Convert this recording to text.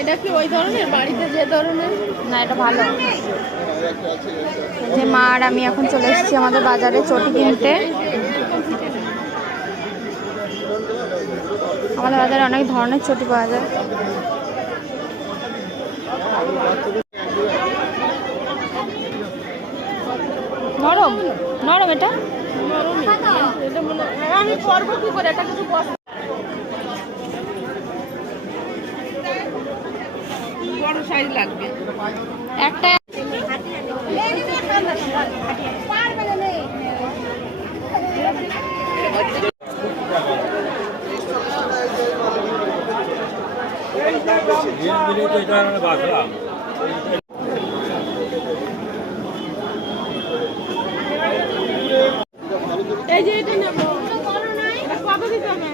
এটা কি ওই ধরনের বাড়িতে যে ধরনের? না, এটা ভালো। যে মা আর আমি এখন চলে এসেছি আমাদের বাজারে চটি কিনতে। আমাদের বাজারে অনেক ধরনের চটি পাওয়া যায়। নরম নরম, এটা আমি করবো কি করে? এটা কিছু বড় সাইজ লাগবে একটা। এই যে এটা নেবো, কত দিতে হবে?